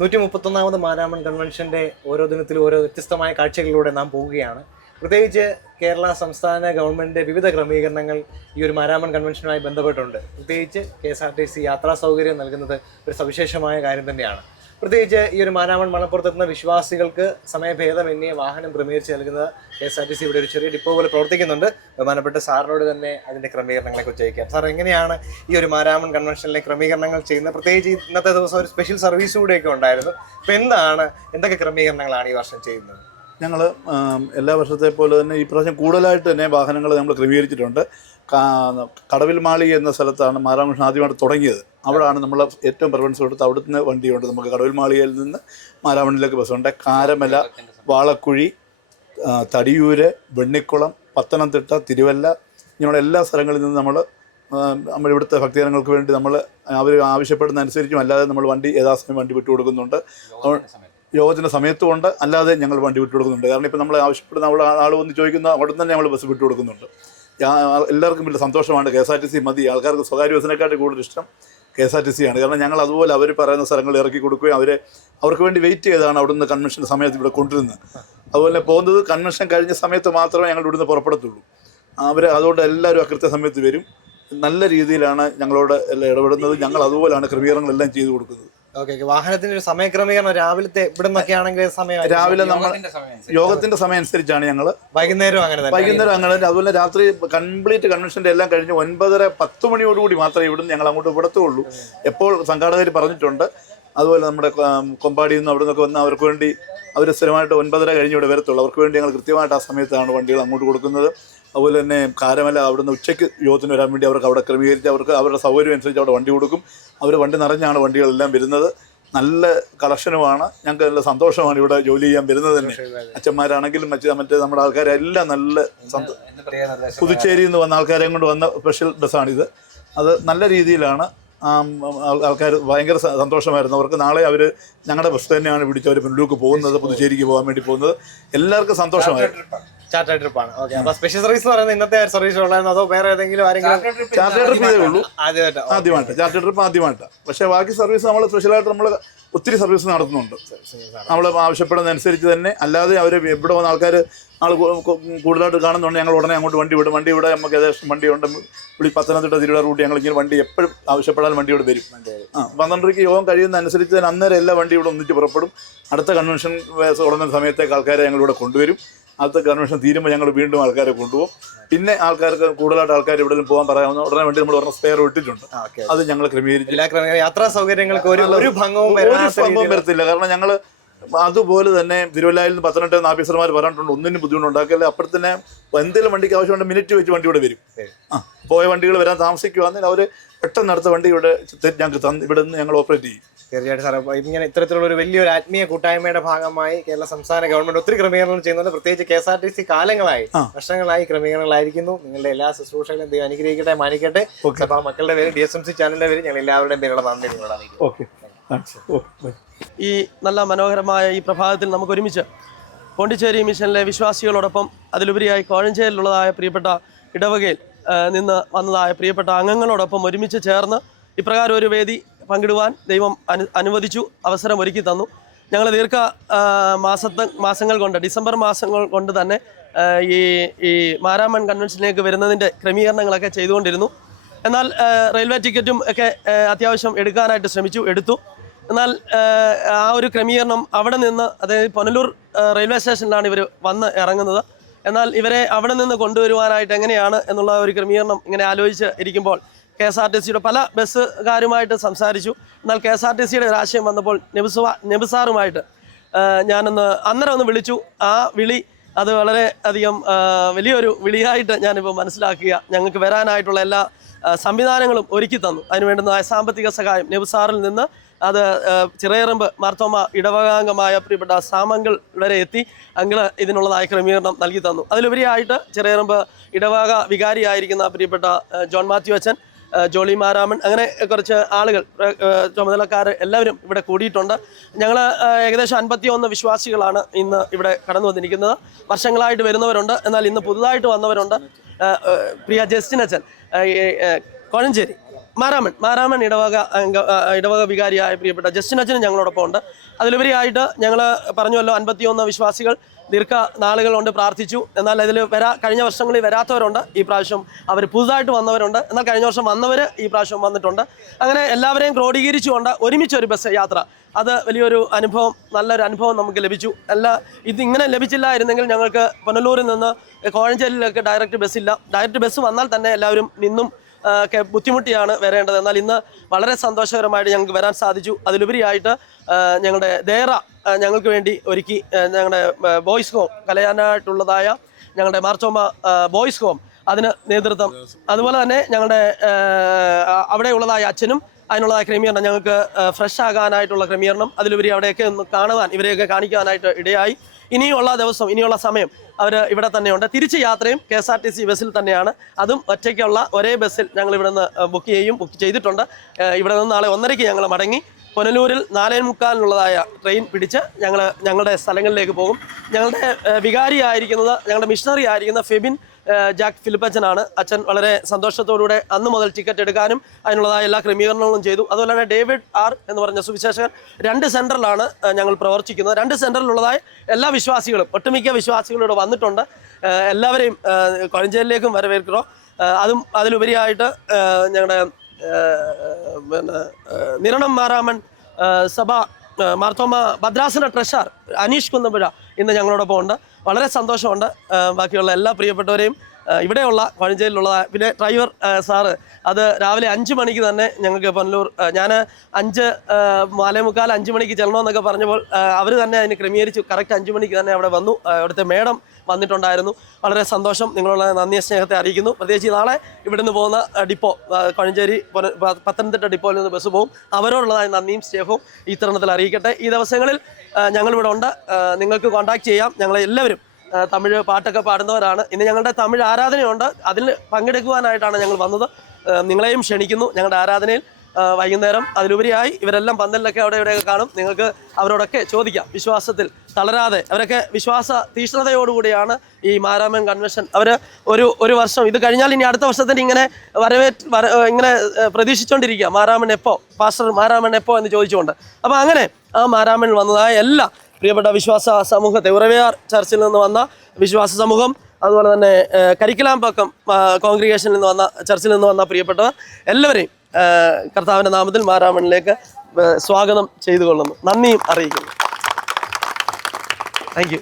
നൂറ്റി മുപ്പത്തൊന്നാമത് മാരാമൺ കൺവെൻഷന്റെ ഓരോ ദിനത്തിലും ഓരോ വ്യത്യസ്തമായ കാഴ്ചകളിലൂടെ നാം പോവുകയാണ്. പ്രത്യേകിച്ച് കേരള സംസ്ഥാന ഗവൺമെന്റിന്റെ വിവിധ ക്രമീകരണങ്ങൾ ഈ ഒരു മാരാമൺ കൺവെൻഷനുമായി ബന്ധപ്പെട്ടുണ്ട്. പ്രത്യേകിച്ച് K S R T C യാത്രാ സൗകര്യം നൽകുന്നത് ഒരു സവിശേഷമായ കാര്യം തന്നെയാണ്. പ്രത്യേകിച്ച് ഈ ഒരു മാരാമൺ മണപ്പുറത്തെത്തുന്ന വിശ്വാസികൾക്ക് സമയഭേദമന്യേ വാഹനം ക്രമീകരിച്ച് നൽകുന്നത് K S R T C ഇവിടെ ഒരു ചെറിയ ഡിപ്പോ പോലെ പ്രവർത്തിക്കുന്നുണ്ട്. ബഹുമാനപ്പെട്ട സാറിനോട് തന്നെ അതിന്റെ ക്രമീകരണങ്ങളെ കുറിച്ച് ചോദിക്കാം. സാർ എങ്ങനെയാണ് ഈ ഒരു മാരാമൺ കൺവെൻഷനിലെ ക്രമീകരണങ്ങൾ ചെയ്യുന്നത്? പ്രത്യേകിച്ച് ഇന്നത്തെ ദിവസം ഒരു സ്പെഷ്യൽ സർവീസ് കൂടെയൊക്കെ ഉണ്ടായിരുന്നു. അപ്പൊ എന്താണ് എന്തൊക്കെ ക്രമീകരണങ്ങളാണ് ഈ വർഷം ചെയ്യുന്നത്? ഞങ്ങൾ എല്ലാ വർഷത്തെ പോലെ തന്നെ ഈ പ്രാവശ്യം കൂടുതലായിട്ട് തന്നെ വാഹനങ്ങൾ നമ്മൾ ക്രമീകരിച്ചിട്ടുണ്ട്. കടവിൽ മാളി എന്ന സ്ഥലത്താണ് മാരാമകൃഷ്ണൻ ആദ്യമായിട്ട് തുടങ്ങിയത്. അവിടാണ് നമ്മൾ ഏറ്റവും പ്രിഫറൻസ് കൊടുത്ത് അവിടുന്ന് വണ്ടിയുണ്ട്. നമുക്ക് കടവിൽ മാളികയിൽ നിന്ന് മാരാമണിലേക്ക് ബസ്സുണ്ട് കാരമല വാളക്കുഴി തടിയൂര് വെണ്ണിക്കുളം പത്തനംതിട്ട തിരുവല്ല ഇങ്ങനെയുള്ള എല്ലാ സ്ഥലങ്ങളിൽ നിന്നും നമ്മൾ നമ്മൾ ഇവിടുത്തെ ഭക്തജനങ്ങൾക്ക് വേണ്ടി നമ്മൾ അവർ ആവശ്യപ്പെടുന്ന അനുസരിച്ചും അല്ലാതെ നമ്മൾ വണ്ടി യഥാസമയം വണ്ടി വിട്ടു കൊടുക്കുന്നുണ്ട് യോഗത്തിന്റെ സമയത്തും ഉണ്ട് അല്ലാതെ ഞങ്ങൾ വണ്ടി വിട്ടു കൊടുക്കുന്നുണ്ട് കാരണം ഇപ്പോൾ നമ്മൾ ആവശ്യപ്പെടുന്ന അവിടെ ആൾ വന്ന് ചോദിക്കുന്ന അവിടെ തന്നെ ഞങ്ങൾ ബസ് വിട്ടു കൊടുക്കുന്നുണ്ട് എല്ലാവർക്കും വലിയ സന്തോഷമാണ്. K S R T C മതി. ആൾക്കാർക്ക് സ്വകാര്യ ബസ്സിനെക്കാട്ടി കൂടുതൽ ഇഷ്ടം K S R T C ആണ്. കാരണം ഞങ്ങൾ അതുപോലെ അവർ പറയുന്ന സ്ഥലങ്ങളിൽ ഇറക്കി കൊടുക്കുകയും അവരെ അവർക്ക് വേണ്ടി വെയിറ്റ് ചെയ്താണ് അവിടുന്ന് കൺവെൻഷൻ സമയത്ത് ഇവിടെ കൊണ്ടുവരുന്നത്. അതുപോലെ പോകുന്നത് കൺവെൻഷൻ കഴിഞ്ഞ സമയത്ത് മാത്രമേ ഞങ്ങൾ ഇവിടുന്ന് പുറപ്പെടത്തുള്ളൂ. അവർ അതുകൊണ്ട് എല്ലാവരും അകൃത്യ സമയത്ത് വരും. നല്ല രീതിയിലാണ് ഞങ്ങളോട് എല്ലാം ഇടപെടുന്നത്. ഞങ്ങൾ അതുപോലെയാണ് ക്രമീകരണങ്ങളെല്ലാം ചെയ്തു കൊടുക്കുന്നത്. വാഹനത്തിന്റെ ഒരു സമയക്രമീകരണം രാവിലത്തെ ഇവിടെ നിന്നൊക്കെ ആണെങ്കിൽ സമയം രാവിലെ നമ്മൾ യോഗത്തിന്റെ സമയം അനുസരിച്ചാണ് ഞങ്ങൾ വൈകുന്നേരം അങ്ങനെ വൈകുന്നേരം അങ്ങനെ അതുപോലെ രാത്രി കംപ്ലീറ്റ് കൺവെൻഷന്റെ എല്ലാം കഴിഞ്ഞ് ഒൻപതര പത്ത് മണിയോടുകൂടി മാത്രമേ ഇവിടുന്ന് ഞങ്ങൾ അങ്ങോട്ട് വിടത്തുള്ളൂ. എപ്പോൾ സംഘാടകർ പറഞ്ഞിട്ടുണ്ട്. അതുപോലെ നമ്മുടെ കൊമ്പാടിയിൽ നിന്ന് അവിടെ നിന്നൊക്കെ വന്ന് അവർക്ക് വേണ്ടി അവർ സ്ഥിരമായിട്ട് ഒൻപതര കഴിഞ്ഞ് ഇവിടെ വരത്തുള്ളൂ. അവർക്ക് വേണ്ടി ഞങ്ങൾ കൃത്യമായിട്ട് ആ സമയത്താണ് വണ്ടികൾ അങ്ങോട്ട് കൊടുക്കുന്നത്. അതുപോലെ തന്നെ കാരമല അവിടുന്ന് ഉച്ചയ്ക്ക് യോഗത്തിന് വരാൻ വേണ്ടി അവർക്ക് അവിടെ ക്രമീകരിച്ച് അവർക്ക് അവരുടെ സൗകര്യം അനുസരിച്ച് അവിടെ വണ്ടി കൊടുക്കും. അവർ വണ്ടി നിറഞ്ഞാണ് വണ്ടികളെല്ലാം വരുന്നത്. നല്ല കളക്ഷനുമാണ്. ഞങ്ങൾക്ക് നല്ല സന്തോഷമാണ് ഇവിടെ ജോലി ചെയ്യാൻ വരുന്നത് തന്നെ. അച്ഛന്മാരാണെങ്കിലും മറ്റേ മറ്റേ നമ്മുടെ ആൾക്കാരെല്ലാം നല്ല സന്തോഷം പുതുച്ചേരിയിൽ നിന്ന് വന്ന ആൾക്കാരെയും കൊണ്ട് വന്ന സ്പെഷ്യൽ ബസ്സാണിത്. അത് നല്ല രീതിയിലാണ്. ആൾക്കാർ ഭയങ്കര സന്തോഷമായിരുന്നു. അവർക്ക് നാളെ അവർ ഞങ്ങളുടെ ബസ് തന്നെയാണ് പിടിച്ച് അവർ മുന്നിലേക്ക് പോകുന്നത് പുതുച്ചേരിക്ക് പോകാൻ വേണ്ടി പോകുന്നത്. എല്ലാവർക്കും സന്തോഷമായിരുന്നു ചാർട്ടർ ആണ്. ഓക്കെ അപ്പൊ സ്പെഷ്യൽ സർവീസ് പറയുന്നത് ഇന്നത്തെ സർവീസ് ഉള്ളായിരുന്നു അതോ വേറെ ഏതെങ്കിലും ആരെങ്കിലും ചാർട്ടേഡ് ട്രിപ്പ് ഇതേ ഉള്ളൂ. ആദ്യമായിട്ട്. ആദ്യമായിട്ട്. ചാർട്ടേഡ് ട്രിപ്പ് ആദ്യമായിട്ടാണ് പക്ഷേ ബാക്കി സർവീസ് നമ്മൾ സ്പെഷ്യലായിട്ട് നമ്മൾ ഒത്തിരി സർവീസ് നടത്തുന്നുണ്ട്. നമ്മൾ ആവശ്യപ്പെടുന്നതനുസരിച്ച് തന്നെ അല്ലാതെ അവർ ഇവിടെ വന്ന ആൾക്കാർ ആൾ കൂടുതലായിട്ട് കാണുന്നുണ്ട്. ഞങ്ങൾ ഉടനെ അങ്ങോട്ട് വണ്ടി വിടും. വണ്ടി ഇവിടെ നമുക്ക് ഏകദേശം വണ്ടി ഉണ്ട്. ഇവിടെ പത്തനംതിട്ട തിരുവിട റൂട്ട് ഞങ്ങൾ ഇങ്ങനെ വണ്ടി എപ്പോഴും ആവശ്യപ്പെടാൻ വണ്ടിയോട് ഇവിടെ വരും. ആ പന്ത്രണ്ടരയ്ക്ക് യോഗം കഴിയുന്ന അനുസരിച്ച് തന്നെ അന്നേരം എല്ലാ വണ്ടി ഇവിടെ ഒന്നിച്ച് പുറപ്പെടും. അടുത്ത കൺവെൻഷൻ ഉടനെ സമയത്തേക്ക് ആൾക്കാരെ ഞങ്ങൾ ഇവിടെ കൊണ്ടുവരും. അടുത്ത കൺവെൻഷൻ തീരുമ്പോൾ ഞങ്ങൾ വീണ്ടും ആൾക്കാരെ കൊണ്ടുപോകും. പിന്നെ ആൾക്കാർക്ക് കൂടുതലായിട്ട് ആൾക്കാർ എവിടെയും പോകാൻ പറയാവുന്ന ഉടനെ വേണ്ടി നമ്മൾ പറഞ്ഞ സ്പെയർ ഇട്ടിട്ടുണ്ട്. അത് ഞങ്ങൾ ക്രമീകരിച്ചു യാത്രാ സൗകര്യങ്ങൾക്ക് ഒരു ഭംഗവും വരത്തില്ല. കാരണം ഞങ്ങൾ അതുപോലെ തന്നെ തിരുവല്ലായിൽ നിന്ന് പത്തനംതിട്ട നിന്ന് ഓഫീസർമാർ പറഞ്ഞിട്ടുണ്ട് ഒന്നിനും ബുദ്ധിമുട്ടുണ്ടാക്കില്ല. അപ്പോഴത്തന്നെ എന്തെങ്കിലും വണ്ടിക്ക് ആവശ്യമുണ്ട് മിനിറ്റ് വെച്ച് വണ്ടി ഇവിടെ വരും. ആ പോയ വണ്ടികൾ വരാൻ താമസിക്കുവാണെങ്കിൽ അവർ പെട്ടെന്ന് അടുത്ത വണ്ടി ഇവിടെ ഞങ്ങൾക്ക് തന്ന് ഇവിടെ നിന്ന് ഞങ്ങൾ ഓപ്പറേറ്റ് ചെയ്യും. തീർച്ചയായിട്ടും സാറേ അപ്പൊ ഇങ്ങനെ ഇത്തരത്തിലുള്ള ഒരു വലിയൊരു ആത്മീയ കൂട്ടായ്മയുടെ ഭാഗമായി കേരള സംസ്ഥാന ഗവൺമെന്റ് ഒത്തിരി ക്രമീകരണങ്ങൾ ചെയ്യുന്നുണ്ട്. പ്രത്യേകിച്ച് K S R T C കാലങ്ങളായി. വർഷങ്ങളായി ക്രമീകരണങ്ങളായിരിക്കുന്നു. നിങ്ങളുടെ എല്ലാ ശുശ്രൂഷകളും ദൈവം അനുഗ്രഹിക്കട്ടെ മാനിക്കട്ടെ. മക്കളുടെ പേര് ഡി എസ് എം സി ചാനലിന്റെ പേര് ഞങ്ങൾ എല്ലാവരുടെയും പേരുള്ള നന്ദി. നിങ്ങളോട് ഓക്കെ. ഈ നല്ല മനോഹരമായ ഈ പ്രഭാതത്തിൽ നമുക്ക് ഒരുമിച്ച് പോണ്ടിച്ചേരി മിഷനിലെ വിശ്വാസികളോടൊപ്പം അതിലുപരിയായി കോഴഞ്ചേരിയിലുള്ളതായ പ്രിയപ്പെട്ട ഇടവകയിൽ നിന്ന് വന്നതായ പ്രിയപ്പെട്ട അംഗങ്ങളോടൊപ്പം ഒരുമിച്ച് ചേർന്ന് ഇപ്രകാരം ഒരു വേദി പങ്കിടുവാൻ ദൈവം അനു അനുവദിച്ചു അവസരം ഒരുക്കി തന്നു. ഞങ്ങൾ ദീർഘ മാസത്തെ മാസങ്ങൾ കൊണ്ട് ഡിസംബർ മാസങ്ങൾ കൊണ്ട് തന്നെ ഈ ഈ മാരാമൺ കൺവെൻഷനിലേക്ക് വരുന്നതിന്റെ ക്രമീകരണങ്ങളൊക്കെ ചെയ്തുകൊണ്ടിരുന്നു. എന്നാൽ റെയിൽവേ ടിക്കറ്റും ഒക്കെ അത്യാവശ്യം എടുക്കാനായിട്ട് ശ്രമിച്ചു എടുത്തു. എന്നാൽ ആ, ഒരു ക്രമീകരണം അവിടെ നിന്ന് അതായത് പുനലൂർ റെയിൽവേ സ്റ്റേഷനിലാണ് ഇവർ വന്ന് ഇറങ്ങുന്നത്. എന്നാൽ ഇവരെ അവിടെ നിന്ന് കൊണ്ടുവരുവാനായിട്ട് എങ്ങനെയാണ് എന്നുള്ള ഒരു ക്രമീകരണം ഇങ്ങനെ ആലോചിച്ച് ഇരിക്കുമ്പോൾ കെ എസ് ആർ ടി സിയുടെ പല ബസ്സുകാരുമായിട്ട് സംസാരിച്ചു. എന്നാൽ കെ എസ് ആർ ടി സിയുടെ ഒരാശയം വന്നപ്പോൾ നെബുസുവ നെബുസാറുമായിട്ട് ഞാനൊന്ന് അന്നേരം ഒന്ന് വിളിച്ചു. ആ വിളി അത് വളരെ അധികം വലിയൊരു വിളിയായിട്ട് ഞാനിപ്പോൾ മനസ്സിലാക്കുക ഞങ്ങൾക്ക് വരാനായിട്ടുള്ള എല്ലാ സംവിധാനങ്ങളും ഒരുക്കി തന്നു. അതിന് വേണ്ടുന്ന സാമ്പത്തിക സഹായം നെബുസാറിൽ നിന്ന് അത് ചിറയറമ്പ് മാർത്തോമ ഇടവകാംഗമായ പ്രിയപ്പെട്ട സാമങ്കൾ വരെ എത്തി. അങ്കിൾ ഇതിനുള്ളതായ ക്രമീകരണം നൽകി തന്നു. അതിലുപരിയായിട്ട് ചിറയറമ്പ് ഇടവക വികാരിയായിരിക്കുന്ന പ്രിയപ്പെട്ട ജോൺ മാത്യു അച്ഛൻ ജോളി മാരാമൻ അങ്ങനെ കുറച്ച് ആളുകൾ ചുമതലക്കാർ എല്ലാവരും ഇവിടെ കൂടിയിട്ടുണ്ട്. ഞങ്ങൾ ഏകദേശം അൻപത്തി ഒന്ന് വിശ്വാസികളാണ് ഇന്ന് ഇവിടെ കടന്നു വന്നിരിക്കുന്നത്. വർഷങ്ങളായിട്ട് വരുന്നവരുണ്ട്. എന്നാൽ ഇന്ന് പുതുതായിട്ട് വന്നവരുണ്ട് പ്രിയ ജസ്റ്റിനച്ചൻ കോഴഞ്ചേരി മാരാമൻ മാരാമൻ ഇടവക അംഗ ഇടവക വികാരിയായ പ്രിയപ്പെട്ട ജസ്റ്റിൻ അച്ഛനും ഞങ്ങളോടൊപ്പം ഉണ്ട്. അതിലുപരിയായിട്ട് ഞങ്ങൾ പറഞ്ഞുവല്ലോ അൻപത്തിയൊന്ന് വിശ്വാസികൾ ദീർഘ നാളുകൾ കൊണ്ട് പ്രാർത്ഥിച്ചു. എന്നാൽ അതിൽ വരാ കഴിഞ്ഞ വർഷങ്ങളിൽ വരാത്തവരുണ്ട്. ഈ പ്രാവശ്യം അവർ പുതുതായിട്ട് വന്നവരുണ്ട്. എന്നാൽ കഴിഞ്ഞ വർഷം വന്നവർ ഈ പ്രാവശ്യം വന്നിട്ടുണ്ട്. അങ്ങനെ എല്ലാവരെയും ക്രോഡീകരിച്ചുകൊണ്ട് ഒരുമിച്ചൊരു ബസ് യാത്ര. അത് വലിയൊരു അനുഭവം നല്ലൊരു അനുഭവം നമുക്ക് ലഭിച്ചു. അല്ല ഇത് ഇങ്ങനെ ലഭിച്ചില്ലായിരുന്നെങ്കിൽ ഞങ്ങൾക്ക് പുനലൂരിൽ നിന്ന് കോഴഞ്ചേരിയിലേക്ക് ഡയറക്റ്റ് ബസ്സില്ല. ഡയറക്റ്റ് ബസ് വന്നാൽ തന്നെ എല്ലാവരും നിന്നും ഒക്കെ ബുദ്ധിമുട്ടിയാണ് വരേണ്ടത്. എന്നാൽ ഇന്ന് വളരെ സന്തോഷകരമായിട്ട് ഞങ്ങൾക്ക് വരാൻ സാധിച്ചു. അതിലുപരിയായിട്ട് ഞങ്ങളുടെ ദേറ ഞങ്ങൾക്ക് വേണ്ടി ഒരുക്കി ഞങ്ങളുടെ ബോയ്സ് ഹോം കലയാനായിട്ടുള്ളതായ ഞങ്ങളുടെ മാർച്ചോമ ബോയ്സ് ഹോം അതിന് നേതൃത്വം. അതുപോലെ തന്നെ ഞങ്ങളുടെ അവിടെ അവിടെയുള്ളതായ അച്ഛനും അതിനുള്ളതായ ക്രമീകരണം ഞങ്ങൾക്ക് ഫ്രഷ് ആകാനായിട്ടുള്ള ക്രമീകരണം അതിലുപരി അവിടെയൊക്കെ ഒന്ന് കാണുവാൻ ഇവരെയൊക്കെ കാണിക്കാനായിട്ട് ഇടയായി. ഇനിയുള്ള ദിവസം ഇനിയുള്ള സമയം അവർ ഇവിടെ തന്നെയുണ്ട്. തിരിച്ച് യാത്രയും K S R T C ബസ്സിൽ തന്നെയാണ്. അതും ഒറ്റയ്ക്കുള്ള ഒരേ ബസ്സിൽ ഞങ്ങൾ ഇവിടെ നിന്ന് ബുക്ക് ചെയ്യും ബുക്ക് ചെയ്തിട്ടുണ്ട്. ഇവിടെ നിന്ന് നാളെ ഒന്നരയ്ക്ക് ഞങ്ങൾ മടങ്ങി പുനലൂരിൽ നാലേ മുക്കാലിനുള്ളതായ ട്രെയിൻ പിടിച്ച് ഞങ്ങൾ ഞങ്ങളുടെ സ്ഥലങ്ങളിലേക്ക് പോകും. ഞങ്ങളുടെ വികാരി ആയിരിക്കുന്നത് ഞങ്ങളുടെ മിഷണറി ആയിരിക്കുന്ന ഫെബിൻ ജാക്ക് ഫിലിപ്പച്ചനാണ് അച്ഛൻ വളരെ സന്തോഷത്തോടുകൂടെ അന്ന് മുതൽ ടിക്കറ്റ് എടുക്കാനും അതിനുള്ളതായ എല്ലാ ക്രമീകരണങ്ങളും ചെയ്തു. അതുപോലെ തന്നെ ഡേവിഡ് ആർ എന്ന് പറഞ്ഞ സുവിശേഷകൻ രണ്ട് സെന്ററിലാണ് ഞങ്ങൾ പ്രവർത്തിക്കുന്നത്. രണ്ട് സെന്ററിലുള്ളതായ എല്ലാ വിശ്വാസികളും ഒട്ടുമിക്ക വിശ്വാസികളും ഇവിടെ വന്നിട്ടുണ്ട്. എല്ലാവരെയും കൊഴഞ്ചേരിയിലേക്കും വരവേൽക്കണോ അതും അതിലുപരിയായിട്ട് ഞങ്ങളുടെ പിന്നെ നിരണം മാറാമൻ സഭ മാർത്തോമ ഭദ്രാസന ട്രഷർ അനീഷ് കുന്നമ്പുഴ ഇന്ന് ഞങ്ങളോടൊപ്പം ഉണ്ട് വളരെ സന്തോഷമുണ്ട്. ബാക്കിയുള്ള എല്ലാ പ്രിയപ്പെട്ടവരെയും ഇവിടെയുള്ള കോഴഞ്ചേരിയിലുള്ള പിന്നെ ഡ്രൈവർ സാറ് അത് രാവിലെ അഞ്ച് മണിക്ക് തന്നെ ഞങ്ങൾക്ക് പനലൂർ ഞാൻ അഞ്ച് മാലേമുക്കാൽ മുക്കാൽ അഞ്ച് മണിക്ക് ചെല്ലണമെന്നൊക്കെ പറഞ്ഞപ്പോൾ അവർ തന്നെ അതിന് ക്രമീകരിച്ചു. കറക്റ്റ് അഞ്ച് മണിക്ക് തന്നെ അവിടെ വന്നു. അവിടുത്തെ മേഡം വന്നിട്ടുണ്ടായിരുന്നു. വളരെ സന്തോഷം. നിങ്ങളുടെ നന്ദി സ്നേഹത്തെ അറിയിക്കുന്നു. പ്രത്യേകിച്ച് നാളെ ഇവിടുന്ന് പോകുന്ന ഡിപ്പോ ഏഹ് കോഴഞ്ചേരി പത്തനംതിട്ട ഡിപ്പോയിൽ നിന്ന് ബസ് പോകും. അവരോടുള്ളതായ നന്ദിയും സ്നേഹവും ഈ അറിയിക്കട്ടെ. ഈ ദിവസങ്ങളിൽ ഞങ്ങളിവിടെ ഉണ്ട്. നിങ്ങൾക്ക് കോൺടാക്ട് ചെയ്യാം. ഞങ്ങളെ എല്ലാവരും തമിഴ് പാട്ടൊക്കെ പാടുന്നവരാണ്. ഇന്ന് ഞങ്ങളുടെ തമിഴ് ആരാധനയുണ്ട്. അതിൽ പങ്കെടുക്കുവാനായിട്ടാണ് ഞങ്ങൾ വന്നത്. നിങ്ങളെയും ക്ഷണിക്കുന്നു ഞങ്ങളുടെ ആരാധനയിൽ. വൈകുന്നേരം അതിലുപരിയായി ഇവരെല്ലാം പന്തലിലൊക്കെ അവിടെ ഇവിടെയൊക്കെ കാണും. നിങ്ങൾക്ക് അവരോടൊക്കെ ചോദിക്കാം. വിശ്വാസത്തിൽ തളരാതെ അവരൊക്കെ വിശ്വാസ തീഷ്ണതയോടുകൂടിയാണ് ഈ മാരാമൻ കൺവെൻഷൻ. അവർ ഒരു ഒരു വർഷം ഇത് കഴിഞ്ഞാൽ ഇനി അടുത്ത വർഷത്തിന് ഇങ്ങനെ വരവേ വര ഇങ്ങനെ പ്രതീക്ഷിച്ചുകൊണ്ടിരിക്കുക മാരാമൻ എപ്പോ? പാസ്റ്റർ മാരാമൻ എപ്പോ എന്ന് ചോദിച്ചുകൊണ്ട്. അപ്പോൾ അങ്ങനെ ആ മാരാമൻ വന്നതായ എല്ലാ പ്രിയപ്പെട്ട വിശ്വാസ സമൂഹത്തെ ഉറവയാർ ചർച്ചിൽ നിന്ന് വന്ന വിശ്വാസ സമൂഹം അതുപോലെ തന്നെ കരിക്കലാമ്പക്കം കോൺഗ്രിഗേഷനിൽ നിന്ന് വന്ന ചർച്ചിൽ നിന്ന് വന്ന പ്രിയപ്പെട്ടവർ എല്ലാവരെയും കർത്താവിന്റെ നാമത്തിൽ മാരാമണിലേക്ക് സ്വാഗതം ചെയ്തു കൊള്ളുന്നു നന്ദിയും അറിയിക്കുന്നു. താങ്ക്